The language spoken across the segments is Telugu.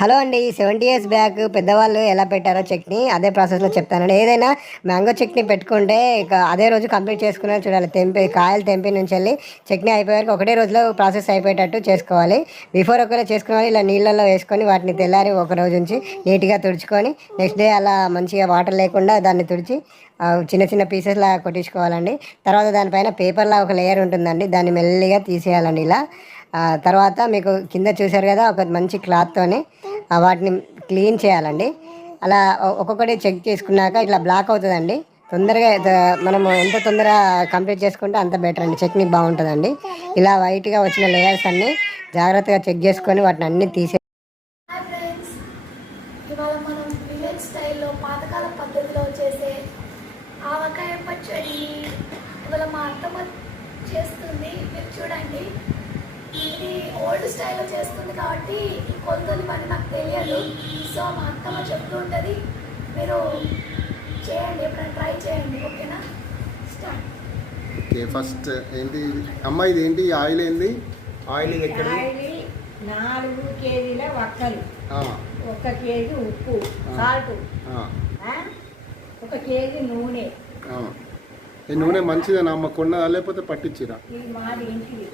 హలో అండి. 70 ఇయర్స్ బ్యాక్ పెద్దవాళ్ళు ఎలా పెట్టారో చట్నీ అదే ప్రాసెస్లో చెప్తానండి. ఏదైనా మ్యాంగో చట్నీ పెట్టుకుంటే ఇక అదే రోజు కంప్లీట్ చేసుకునే చూడాలి. కాయలు తెంపి నుంచి వెళ్ళి చట్నీ అయిపోయే వరకు ఒకటే రోజులో ప్రాసెస్ అయిపోయేటట్టు చేసుకోవాలి. బిఫోర్ ఒకవేళ చేసుకోవాలి, ఇలా నీళ్ళల్లో వేసుకొని వాటిని తెల్లారి ఒక రోజు నుంచి నీట్గా తుడుచుకొని నెక్స్ట్ డే అలా మంచిగా వాటర్ లేకుండా దాన్ని తుడిచి చిన్న చిన్న పీసెస్లా కొట్టించుకోవాలండి. తర్వాత దానిపైన పేపర్లా ఒక లేయర్ ఉంటుందండి, దాన్ని మెల్లిగా తీసేయాలండి ఇలా. తర్వాత మీకు కింద చూసారు కదా, ఒక మంచి క్లాత్తోని వాటిని క్లీన్ చేయాలండి. అలా ఒక్కొక్కటి చెక్ చేసుకున్నాక ఇట్లా బ్లాక్ అవుతుందండి. తొందరగా మనము ఎంత తొందరగా కంప్లీట్ చేసుకుంటే అంత బెటర్ అండి, చట్నీ బాగుంటుందండి. ఇలా వైట్గా వచ్చిన లేయర్స్ అన్నీ జాగ్రత్తగా చెక్ చేసుకొని వాటిని అన్నీ తీసే. ఇవాళ మనం విలేజ్ స్టైల్లో పాతకాల పద్ధతిలో చేసే ఆవకాయ పచ్చడి ఇవాళ మా అత్తమ్మ చేస్తుంది. మీరు చూడండి, ఇది ఓల్డ్ స్టైల్లో చేస్తుంది కాబట్టి ఈ కొలతలు ఇవన్నీ నాకు తెలియదు. సో మా అత్తమ్మ చెప్తూ ఉంటుంది, మీరు చేయండి, ఎప్పుడైనా ట్రై చేయండి. ఓకేనా? స్టార్ట్. ఓకే, ఫస్ట్ ఏంటి అమ్మ, ఇది ఏంటి ఆయిల్? ఏంది ఆయిల్? ఇది ఎక్కడ? 4 కేజీల వక్కలు, 1 కేజీ ఉప్పు, సాల్ట్, 1 కేజీ నూనె. ఈ నూనె మంచిదేనా అమ్మ? కొన్నదా లేకపోతే పట్టించిరా?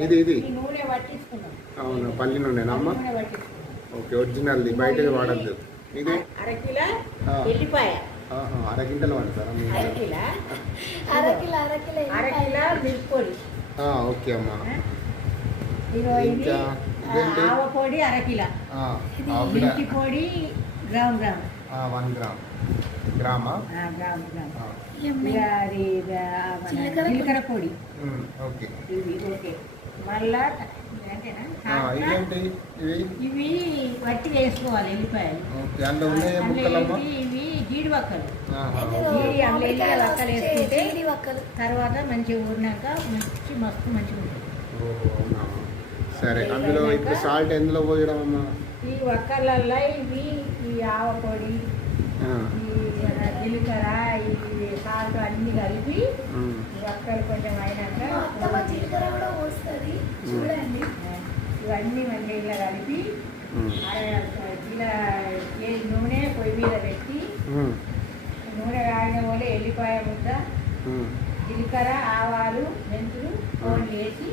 ఇది ఇది నూనె పట్టించుకున్నాం. అవును, పల్లి నూనెనా అమ్మ? ఓకే, ఒరిజినల్ది, బయటది వాడద్దు. ఇది అరకిలో ఎల్లిపాయ, అరకింటలు వాడతారా? అరకిలో మిరప్పొడి. ఓకే అమ్మ. ఇంకా ఆవ పొడి అరకిలో, మెంతి పొడి గ్రామ్ 1 గ్రామా? అది జీలకర్ర పొడి. ఓకే, ఇవి ఓకే. మళ్ళా ఇవి వట్టి వేసుకోవాలి ఎల్లిపాయలు. ఇవి జీడి వక్కలు, వక్కలు వేసుకుంటే తర్వాత మంచిగా ఊరినాక మస్తు మంచిగా ఉంటుంది. సరే, అందులో ఇప్పుడు సాల్ట్ ఎందులో పోయడం అమ్మా? ఈ వక్కలల్లో ఇవి ఈ ఆవ పొడి, ఈ జీలకర్ర, ఈ సాల్ట్ అన్ని కలిపి వక్కలు కొంచెం అయినాక ఇవన్నీ మంచిగా ఇలా కలిపి కేజీ నూనె పొయ్యి మీద పెట్టి నూనె కాగిన వల్ల ఎల్లిపాయ ముద్ద, జీలకర్ర, ఆవాలు, మెంతులు పొడి వేసి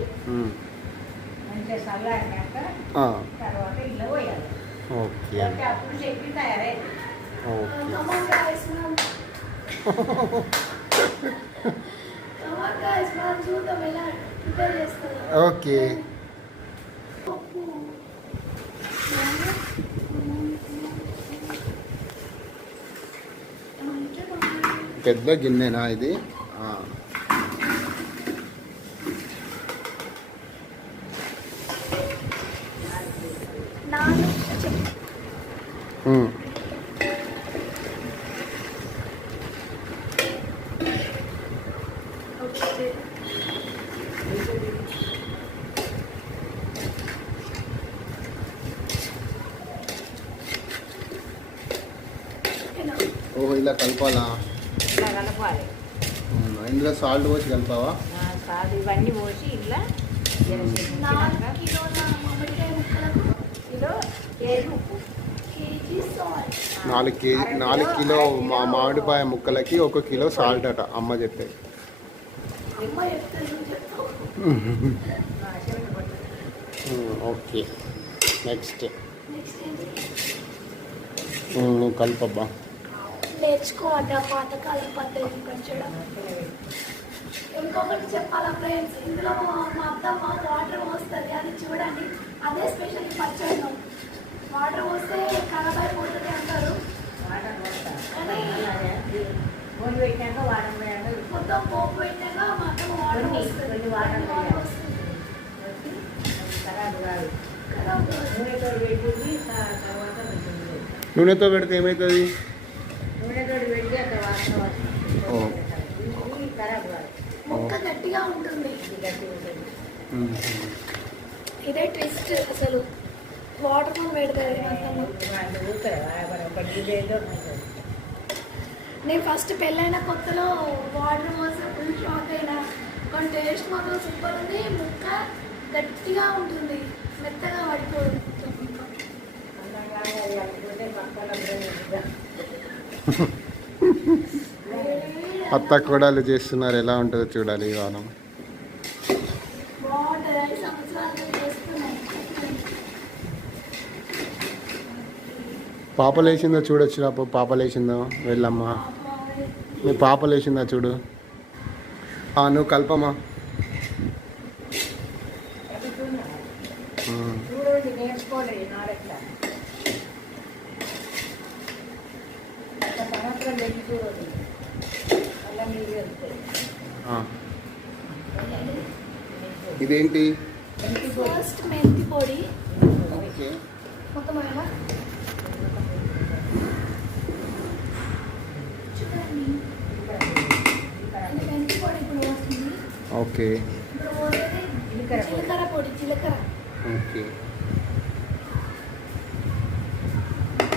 మంచిగా చల్లారినాక తర్వాత ఇలా పోయాలి. అప్పుడు చట్నీ తయారైంది. ఓకే, పెద్ద గిన్నెనా ఇది? ఓహో, ఇలా కలపాలా? ఇలా కలపాలి. ఇందులో సాల్ట్ పోసి కలిపావా? సాల్ట్ ఇవన్నీ పోసి ఇలా 4 కిలో మామిడిపాయ ముక్కలకి 1 కిలో సాల్ట్ అట అమ్మ చెప్పేది. ఓకే, నెక్స్ట్ నువ్వు కలపబ్బా. నేర్చుకోవద్దా పాతకాలం పద్ధతి పెంచడం. ఇంకొకటి చెప్పాలా ఫ్రెండ్స్, ఇందులో మా అత్తమ్మ వాటర్ పోస్తుంది, అది చూడండి, అదే స్పెషల్ పచ్చడిలో వాటర్ పోస్తే ఖరాబ్ అయిపోతుంది అంటారు. మొత్తం పోపు పెట్టాక మా అత్తమ్మ వాటర్ వస్తుంది. నూనెతో పెడితే ఏమవుతుంది? మొక్క గట్టిగా ఉంటుంది. ఇదే ట్విస్ట్ అసలు. వాటర్ మనం పెడతారు. నేను ఫస్ట్ పెళ్ళైన కొత్తలో వాటర్ పోసి ఫుల్ షాక్ అయినా, కానీ టేస్ట్ మాత్రం సూపర్ ఉంది. ముక్క గట్టిగా ఉంటుంది, మెత్తగా పడిపోతుంది. లేకపోతే పక్కన కూడా అత్త కూడాలు చేస్తున్నారు, ఎలా ఉంటుందో చూడాలి ఈ వారం. బాగుంటుంది. 5 సంవత్సరాలు చేస్తున్నాయి. పాప లేచిందో చూడొచ్చు. పాప లేచిందో వెళ్ళమ్మా. మీ పాప లేచిందా చూడు. నువ్వు కల్పమ్మా. చూడండి, నేర్చుకోలేదు నాడెట్లా సంవత్సరం పెట్టి చూడండి, అలా మీరు వెళ్తాయి. ఇదేంటి? ఫస్ట్ మెంతి పొడి ఓకే. మొత్తం ఎలా చూడండి. మెంతి పొడి ఇప్పుడు వస్తుంది. ఓకే ఇప్పుడు పోసేది జీలకర్ర పొడి. జీలకర్ర ఓకే.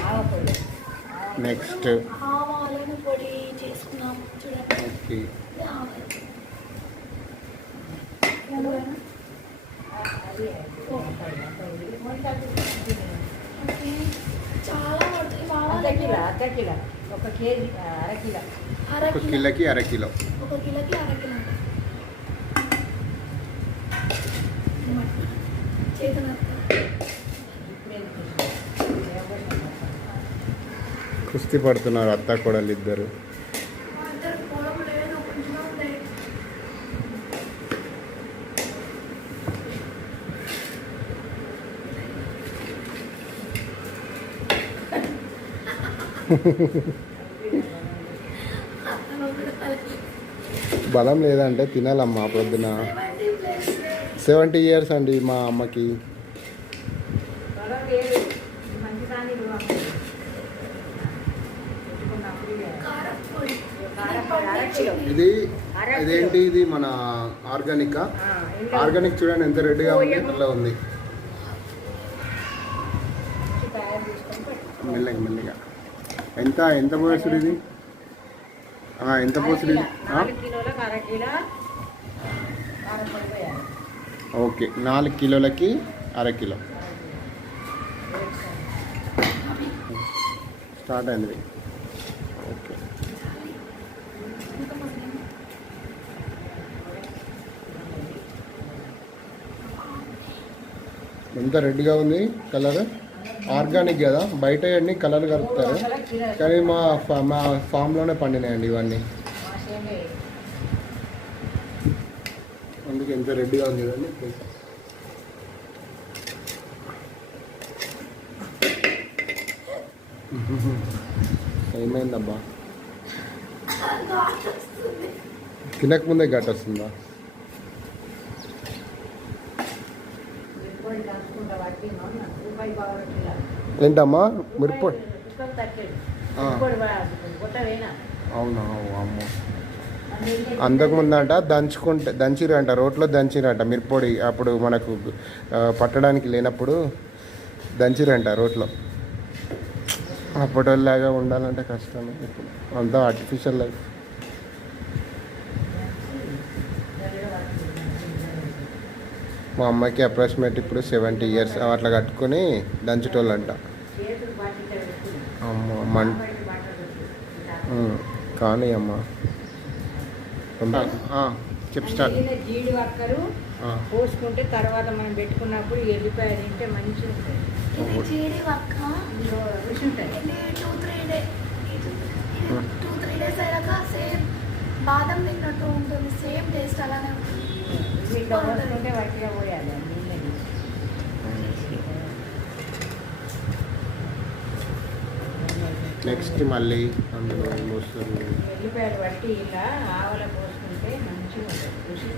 ఆవపొడి, నెక్స్ట్ ఆవాలను పొడి చేసుకున్నాం చూడండి. ఓకే. ఇది ఆవాలు. అది ఓకే. చాలా పడుతుంది. అర్ధ కిలో, అర్ధ కిలో, 1 కేజీ, అర కిలో. అర ఒక కిలో. కిలోకి అరకిలో. 1 కిలోకి అర కిలో. చేతన కుస్తీ పడుతున్నారు అత్త కోడలు ఇద్దరు. పొలం లేదు, కొంచెం ఉంది. బలం లేదంటే తినాలమ్మా పొద్దున. 70 years అండి మా అమ్మకి. మంచి దాన్ని ఇది ఇదేంటి? ఇది మన ఆర్గానిక్. ఆర్గానిక్ చూడండి ఎంత రెడ్గా ఉంది, నల్ల ఉంది. మెల్లగా మెల్లగా. ఎంత ఎంత పోస్తుంది ఇది? ఎంత పోస్తుంది ఇది? 4 కిలోలకు అర కిలో కారపొడి వేయాలి. ఓకే, 4 కిలోలకి అరకిలో. స్టార్ట్ అయింది. ఓకే. ఎంత రెడ్గా ఉంది కలర్. ఆర్గానిక్ కదా, బయట అన్ని కలర్ కలుపుతారు, కానీ మా ఫామ్లోనే పండినాయండి ఇవన్నీ. అందుకే ఎంత రెడ్గా ఉంది కదండి. ఏమైందబ్బా? తినక ముందే ఘాట్ వస్తుందా? ఏంటమ్మా మిరప్పొడి? అవునా? అమ్మో. అంతకుముందంట దంచిరంట, రోట్లో దంచిరంట మిరప్పొడి. అప్పుడు మనకు పట్టడానికి లేనప్పుడు దంచిరంట రోట్లో. అప్పటిలాగా ఉండాలంటే కష్టం. ఇప్పుడు అంతా ఆర్టిఫిషియల్ లైఫ్. మా అమ్మాయికి అప్రాక్సిమేట్ ఇప్పుడు 70 years. అట్లా కట్టుకొని దంచేటోళ్ళంట. అమ్మ కానీ అమ్మ చెప్పు స్టార్ట్. జీడి వక్కలు పోసుకుంటే తర్వాత మనం పెట్టుకున్నప్పుడు ఎల్లిపాయ తింటే మంచిగా ఉంటుంది. ఇది జీడి వక్క. రుచి ఉంటుంది. ఇది 2-3 days అయ్యాక సేమ్ బాదం తిన్నట్టు ఉంటుంది. సేమ్ టేస్ట్ అలానే ఉంటుంది. వీటిలో పోసుకుంటే వట్టిగా పోయాలి. నెక్స్ట్ మళ్ళీ అందులో ఏమొస్తుంది? ఎల్లిపాయలు వట్టి ఇలా ఆవల పోసుకుంటే మంచిగా ఉంటుంది రుచి.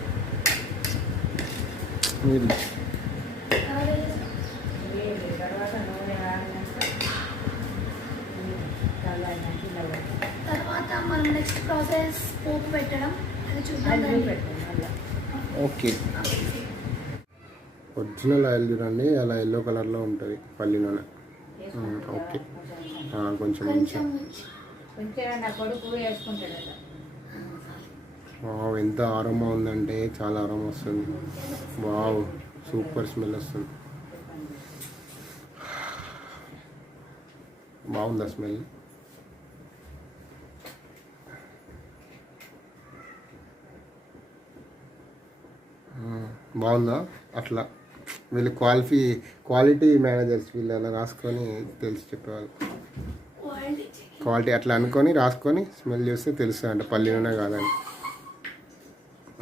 మీరు తర్వాత నూనె ఆడినాక తర్వాత మనం నెక్స్ట్ ప్రాసెస్ పోపు పెట్టడం, అది చూద్దాం. ఓకే. ఒరిజినల్ ఆయిల్ చూడండి, అలా ఎల్లో కలర్లో ఉంటుంది పల్లి నూనె. ఓకే, కొంచెం కొంచెం కొంచెం నా కొడుకు వేసుకుంటాడు అలా. వావ్, ఎంత ఆరోమా ఉందంటే చాలా ఆరోమా వస్తుంది. వావ్, సూపర్ స్మెల్ వస్తుంది. బాగుందా స్మెల్? బాగుందా? అట్లా వీళ్ళు క్వాలిటీ మేనేజర్స్ వీళ్ళు అలా రాసుకొని తెలిసి చెప్పేవాళ్ళు. క్వాలిటీ అట్లా అనుకొని రాసుకొని స్మెల్ చూస్తే తెలుస్తుంది అంటే పల్లి నూనె కాదని.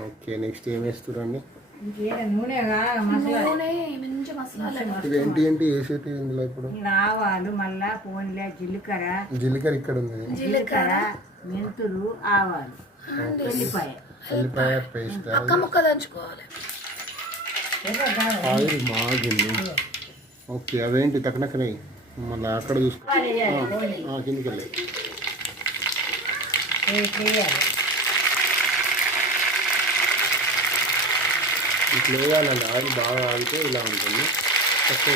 ఓకే, నెక్స్ట్ ఏం వేస్తురండి? నూనెగా మసాలా నూనె మంచి మసాలా. ఇది ఏంటి వేసేది ఇందులో ఇప్పుడు? ఆవాలు, మళ్ళా పోన్లే జీలకర్ర ఇక్కడ ఉంది. జీలకర్ర, మెంతులు, ఆవాలు, ఎల్లిపాయ పేస్ట్. అక్క ముక్క దంచుకోవాలి. ఆయిల్ మాగింది. ఓకే, అవేంటి తక్కనక్కనే మళ్ళీ అక్కడ చూసుకో. కిందికి వెళ్ళి ఇట్లా వేయాలండి. ఆయిల్ బాగా ఆగితే ఇలా ఉంటుంది. తక్కువ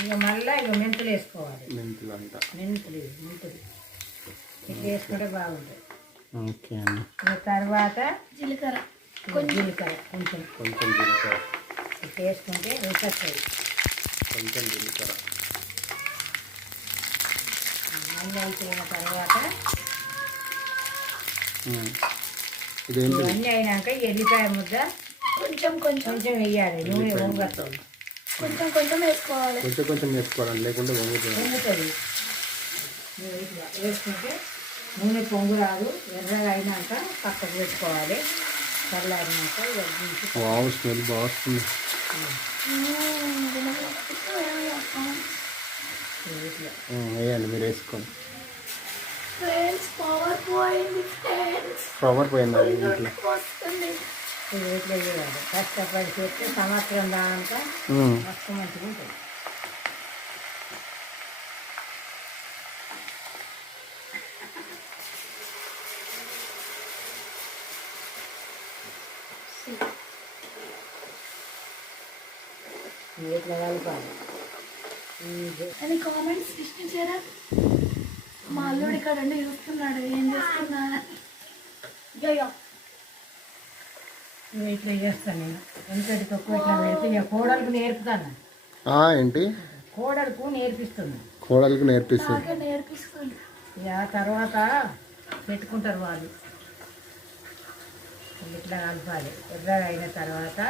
ఇక మళ్ళీ మెంతులు వేసుకోవాలి. మెంతులు అంట. మెంతులు ఇట్లా వేసుకుంటే బాగుంటుంది. ఓకే అండి. తర్వాత జీలకర్ర కొంచెం జీలకర్ర ఇట్లా వేసుకుంటే రుచి కొంచెం జీలకర్ర మళ్ళీ అయిపోయిన తర్వాత ఇదేంటి? ఇవన్నీ అయినాక ఎల్లిపాయ ముద్ద కొంచెం కొంచెం వేయాలి. నూనె వంగతుంది. కొంచెం వేసుకోవాలి. కొంచెం వేసుకోవాలండి, లేకుంటే వంగుతుంది. పొంగుతుంది. ఇట్లా వేసుకుంటే నూనె పొంగు రాదు. ఎర్రగా అయినాక పక్కకు పెట్టుకోవాలి. చల్లారినాక వావ్, స్మెల్ బాగా వస్తుంది. వేయండి, మీరు వేసుకోండి. పవర్ పోయిందా ఇంట్లో? ఇట్లా చేయాలి. కష్టపడి చేస్తే సంవత్సరం దాకా మస్తు మంచిగా ఉంటుంది. ఇట్లా కలపాలి. అని కామెంట్స్ ఇష్టించారా? మా అల్లుడు ఇక్కడ ఉండి చూస్తున్నాడు ఏం చేస్తున్నా. ఇట్లా చేస్తాను నేను. ఎంతటి తక్కువ ఇట్లా పెడితే ఇక కోడలకు నేర్పుతాను. ఏంటి? కోడలకు నేర్పిస్తుంది. కోడలకు నేర్పిస్తుంది. నాకే నేర్పిస్తుంది. ఇక తర్వాత పెట్టుకుంటారు వాళ్ళు. ఇట్లా కలపాలి. ఎర్రగా అయిన తర్వాత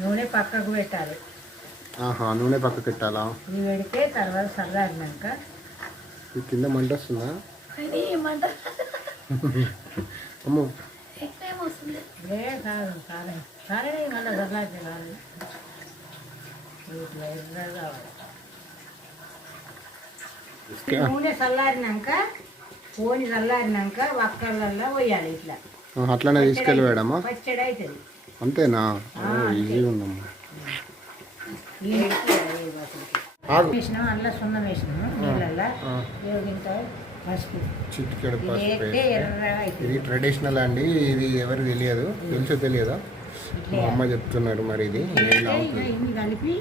నూనె పక్కకు పెట్టాలి. నూనె పక్కకు పెట్టాలా? ఇది పెడితే తర్వాత చల్లారినాక కింద మంట వస్తుందా? అని ఏమంట అమ్మో, ఎక్కువ వస్తుంది. కాదు కానీ మళ్ళీ చల్లారితే కాదు. ఇట్లా ఎర్రగా కావాలి. నూనె చల్లారినాక చల్లారినాక వక్కర్లల్లో పోయాలి. ఇట్లా అట్లనే తీసుకెళ్ళి వేయడమా? పచ్చడి అవుతుంది. అంతేనా? ఈజీగా ఉందమ్మా. వేసినాం, అందులో సున్నం వేసినాము నీళ్ళల్లో. పసుపు చిటికెడు పసుపు. వేస్తే ఎర్రగా అవుతుంది. ఇది ట్రెడిషనల్ అండి. ఇది ఎవరికి తెలియదు. తెలుసో తెలియదా? మా అమ్మ చెప్తున్నాడు. మరి ఇది ఇన్ని కలిపి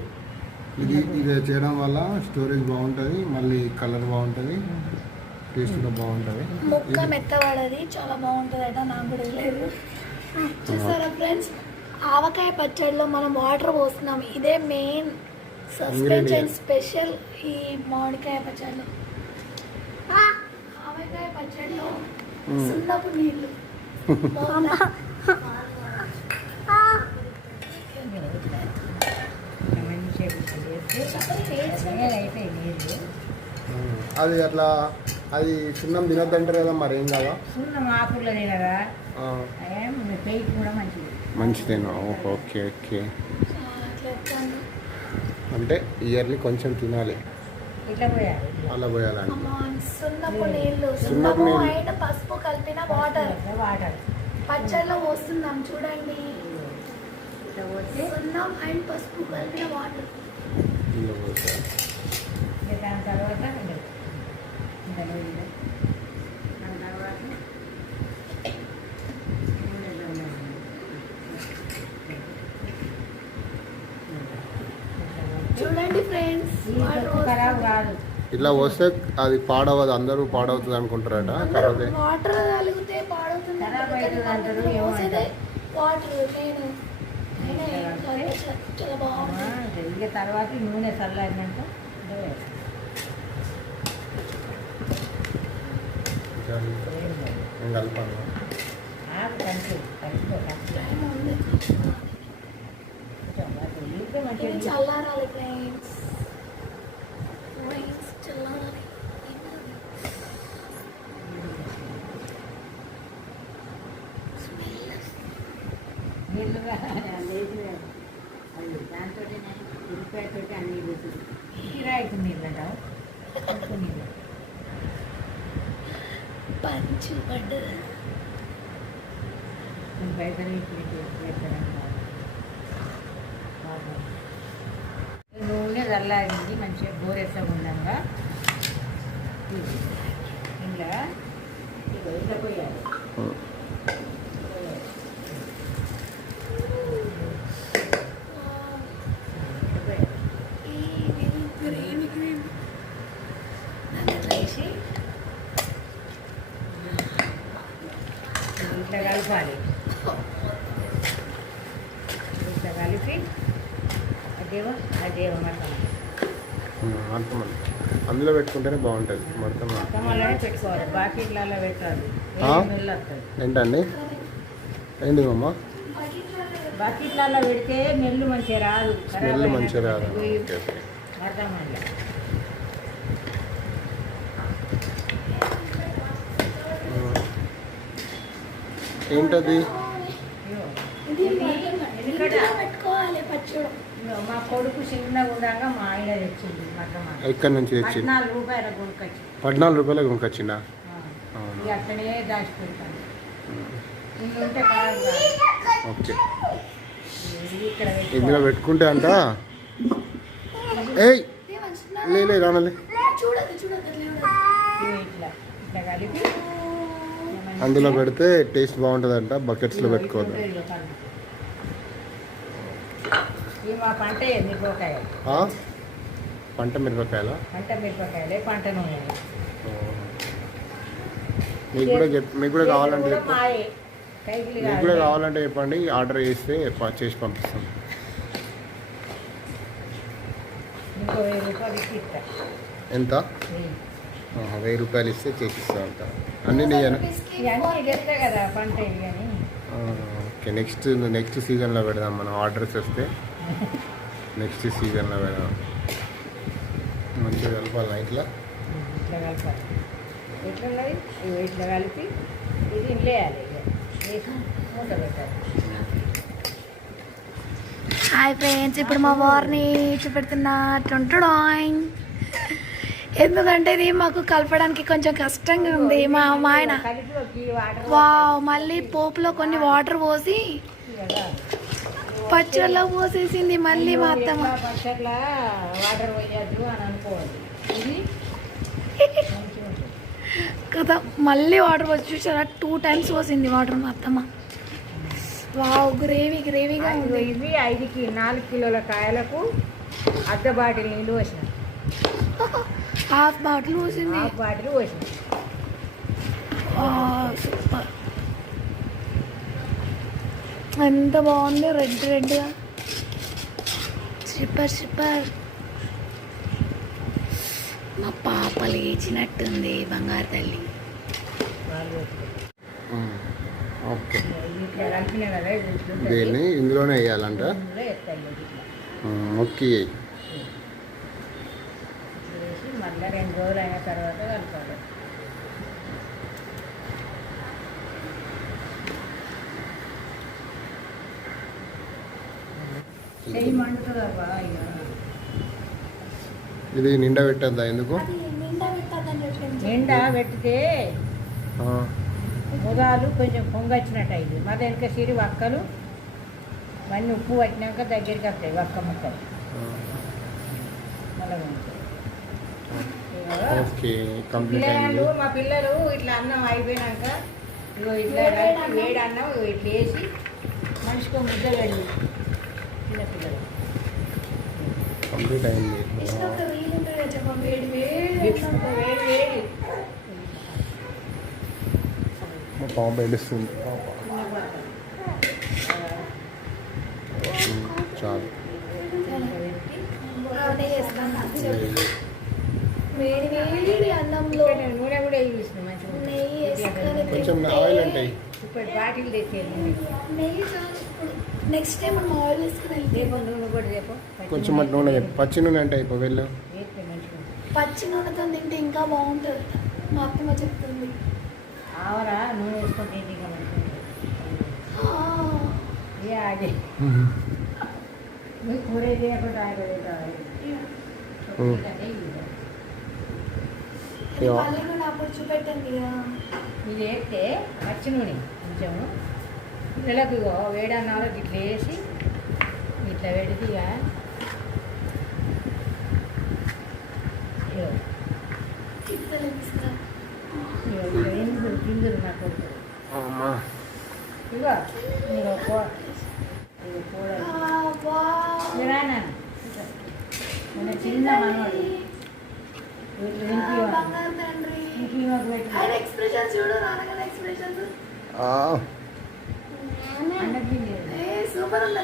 ఇది చేయడం వల్ల స్టోరేజ్ బాగుంటుంది, మళ్ళీ కలర్ బాగుంటుంది, టేస్ట్ కూడా బాగుంటుంది. ముక్క మెత్తబడది, చాలా బాగుంటుంది అట. నాకు కూడా తెలియదు. చూసారా ఫ్రెండ్స్, ఆవకాయ పచ్చడిలో మనం వాటర్ పోస్తున్నాం. ఇదే మెయిన్ సస్పెన్స్ అండ్ స్పెషల్ ఈ మామిడికాయ పచ్చడిలో. ఆవకాయ పచ్చడిలో సున్నపు నీళ్ళు. అయిపోయి నీళ్ళు అది అట్లా అది సున్నం తినద్దంటారు కదా, మరి ఏం కాదా? సున్నం ఆకుల్లో తినగా పెయిట్ కూడా మంచిది. మంచిదేనా? ఓకే. అంటే ఇయర్లీ కొంచెం తినాలి. ఇట్లా పోయాలి. అలా పోయాలండి. సున్నపు నీళ్ళు, సున్నపు అండ్ పసుపు కలిపిన వాటర్ పచ్చడిలో పోస్తున్నాం. చూడండి, సున్నం అండ్ పసుపు కలిపిన వాటర్. దాని తర్వాత చూడండి ఫ్రెండ్స్, ఖరాబ్ కాదు. ఇట్లా వస్తే అది పాడవదు. అందరూ పాడవుతుంది అనుకుంటారట. కాబట్టి వాటర్ కలిగితే పాడవుతుంది. వాటర్ నేను చాలా బాగుంది. ఇక తర్వాత ఈ నూనె చల్లారినాక నేను కలపాను. ఇది చల్లారాలి ఫ్రెండ్స్. చల్లారాలి. దాంతో ఉల్లిపాయతో అన్ని కిరాయికి నీళ్ళు నీళ్ళు పంచు పడ్డది. బయటని నూనె చల్లారింది మంచిగా గోరెచ్చగా ఉండగా ఇలా ఇంట్లో పోయాలి. వేసి ఇట్లా కలపాలి. ఇట్లా కలిపి అదేవో మటన్ అందులో పెట్టుకుంటేనే బాగుంటుంది మొత్తం. మటన్లోనే పెట్టుకోవాలి, బాకీట్లలో పెట్టాలి. స్మెల్ వస్తుంది. ఏంటండి ఏంటి అమ్మ? బకెట్లలో పెడితే నెల్లు మంచిగా రాదు, స్మెల్ మంచిగా రాదు. అర్థమయ్యా. ఏంటది? పెట్టుకోవాలి పచ్చడి. మా కొడుకు చిన్నగా ఉండగా మా ఆయన తెచ్చింది మటన్. ఎక్కడి నుంచి తెచ్చింది? 14 రూపాయల కొనుకొచ్చి. 14 రూపాయలకు కొనుకొచ్చిందా? ఇక అట్లనే దాచి పెడతాను. ఉంటే ఓకే. ఇక్కడ ఇందులో పెట్టుకుంటే అంట ఏయ్ లే రానలే చూడదు ఇట్లా ఇట్లా కలిపి అందులో పెడితే టేస్ట్ బాగుంటుందంట. బకెట్స్లో పెట్టుకోవద్దు. ఇవి మా పంట మిరపకాయ. పంట మిరపకాయల? పంట మిరపకాయలే, పంట నూనె. మీకు కూడా కావాలంటే మాయే మీకు కూడా కావాలంటే చెప్పండి, ఆర్డర్ చేస్తే చేసి పంపిస్తాం. ఇంకో 1000 రూపాయలు ఇస్తా. ఎంత? 1000 రూపాయలు ఇస్తే చేసిస్తా అంట. అన్నీ నేను ఇవన్నీ తెస్తే కదా పంట ఇవి కానీ. ఓకే. నెక్స్ట్ సీజన్లో పెడదాం మనం. ఆర్డర్స్ వస్తే నెక్స్ట్ సీజన్లో పెడదాం. మంచిగా కలపాలి ఇట్లా. ఇట్లా కలపాలి. ఎట్లున్నది ఇట్లా కలిపి ఇది ఇంలేయాలి. వేసి మూత పెట్టాలి. హాయ్ ఫ్రెండ్స్, ఇప్పుడు మా వారిని చూపెడుతున్నా డాయింగ్. ఎందుకంటే ఇది మాకు కలపడానికి కొంచెం కష్టంగా ఉంది. మా ఆయన వావ్ మళ్ళీ పోపులో కొన్ని వాటర్ పోసి పచ్చళ్ళలో పోసేసింది. మళ్ళీ మా అత్తమ్మ పచ్చట్లా వాటర్ పోయద్దు అని అనుకోవద్దు. ఇది కదా మళ్ళీ వాటర్ పోసి చూసారా 2 times పోసింది వాటర్ మా అత్తమ్మ. వావ్ గ్రేవీగా ఉంది. ఇవి 4 కిలోల కాయలకు అర్ధ బాటిల్ నీళ్ళు పోసిన. హాఫ్ బాటిల్ పోసింది. హాఫ్ బాటిల్ పోసిన. సూపర్. ఎంత బాగుంది రెడ్గా. సూపర్. మా పాప లేచినట్టుంది, బంగారు తల్లి. ఓకే. ఇట్లా కలిపినా కదా దీన్ని ఇందులోనే వేయాలంట. ఓకే. వేసి మళ్ళీ 2 రోజులు అయిన తర్వాత కలపాలి. చెయ్యి మండుతుందా బాగా. ఇది నిండా పెట్టద్దా? ఎందుకు నిండా పెట్టితే ముదాలు కొంచెం పొంగొచ్చినట్టు అయింది. మా వెనక సిరి వక్కలు మళ్ళీ ఉప్పు పట్టినాక దగ్గరికి వస్తాయి వక్క ముక్కలు. పిల్లలు మా పిల్లలు ఇట్లా అన్నం అయిపోయినాక ఇట్లా వేడి అన్నం ఇట్లా వేసి మనిషికి ముద్ద వెళ్ళి చిన్నపిల్లలు కంప్లీట్ అయింది. వేడి మా పాప ఏడుస్తుంది. చాలు నెయ్యి వేస్తాను. వేడి వేడి అన్నంలో నూనె కూడా వేసిన మంచిగా నెయ్యి వేసుకొని కొంచెం తింటే ఆయిల్ ఉంటాయి. ఇప్పుడు బాటిల్ తెచ్చేది నెయ్యి చాలు. ఇప్పుడు నెక్స్ట్ టైం మనం ఆయిల్ వేసుకుని వెళ్తే రేపు నూనె కూడా రేపు కొంచెం అట్లా నూనె చెప్పు. పచ్చి నూనె అంటే అయిపో వెళ్ళు. వేస్తే మంచిగా పచ్చి నూనెతో తింటే ఇంకా బాగుంటుంది. మా అత్తమ్మ చెప్తుంది. ఆవరా నూనె వేసుకొని తింటే ఇంకా మంచిగా ఆ, ఏ అదే మీకు కూర చేయకుండా ఇది పల్లి నూనె అప్పుడు చూపెట్టండి కదా. ఇది వేస్తే పచ్చి నూనె కొంచెము పిల్లలకు వేడన్నాలో ఇట్లా వేసి ఇట్లా పెడితే ఇక చిత్తలు ఇస్తా. గింజలు నాకు కొడుతుంది అమ్మా ఇగో మీరు కూడదు రానా మన చిన్న మనవాడు బంగారు తండ్రి ఆయన ఎక్స్ప్రెషన్స్ చూడు. నాన్నగారి ఎక్స్ప్రెషన్స్ ఆ, సూపర్ ఉంది.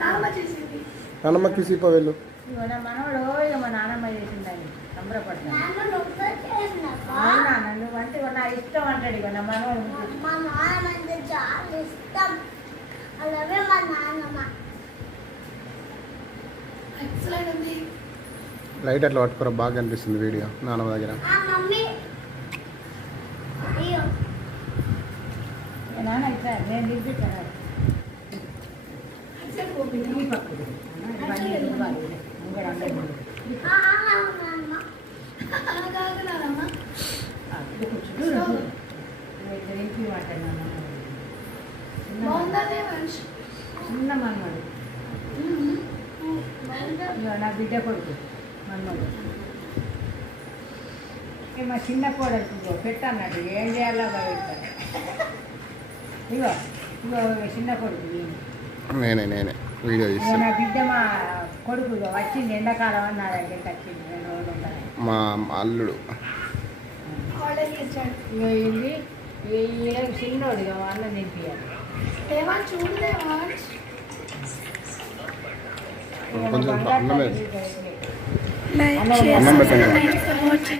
నాన్నమ్మ చేసింది. నాన్నమ్మకి తీసిపో వెళ్ళు. ఇగో నా మనవాడు ఇక మా నాన్నమ్మ చేసిందని సంబరపడతాను అవునా నువ్వు అంటే నా ఇష్టం అంటాడు ఇక నా మనవాడు మా నాన్న అంటే చాలా ఇష్టం. అలాగే మా నాన్నమ్మ ఎక్సలెంట్ ఉంది. లైట్ అట్లా పట్టుకోరా, బాగా కనిపిస్తుంది వీడియో నాన్నమ్మ దగ్గర. ఆ మమ్మీ అయ్యో నాన్న ఇట్లా నేను దింపిస్తాను ఎక్సలెంట్ గోపిని. ఈ పక్కకు నాన్నమ్మ అలాగా నాన్నమ్మ. బాగుందనే మనిషి. చిన్న మనవాడు ఇగో నా బిడ్డ కొడుకు మనవాడు మా చిన్న కోడలు పెట్టానండి ఏం చేయాలో పెట్టాను ఇగో ఇగో చిన్న కొడుకు నేనే వీడియో ఇగో తీస్తాను. నా బిడ్డ మా కొడుకు ఇగో వచ్చింది ఎండాకాలం అని నా దగ్గరికి వచ్చింది 2 రోజులు ఉంటాను మా అల్లుడు హాలిడేస్ ఇచ్చాడు. ఇగో ఇది చిన్నోడు ఇక వాళ్ళ నింపియాలి ఏమా చూడలేమా. కొంచెం అన్నం వేసి లైక్ అన్నం చేసి పెట్టండి. Thanks for watching.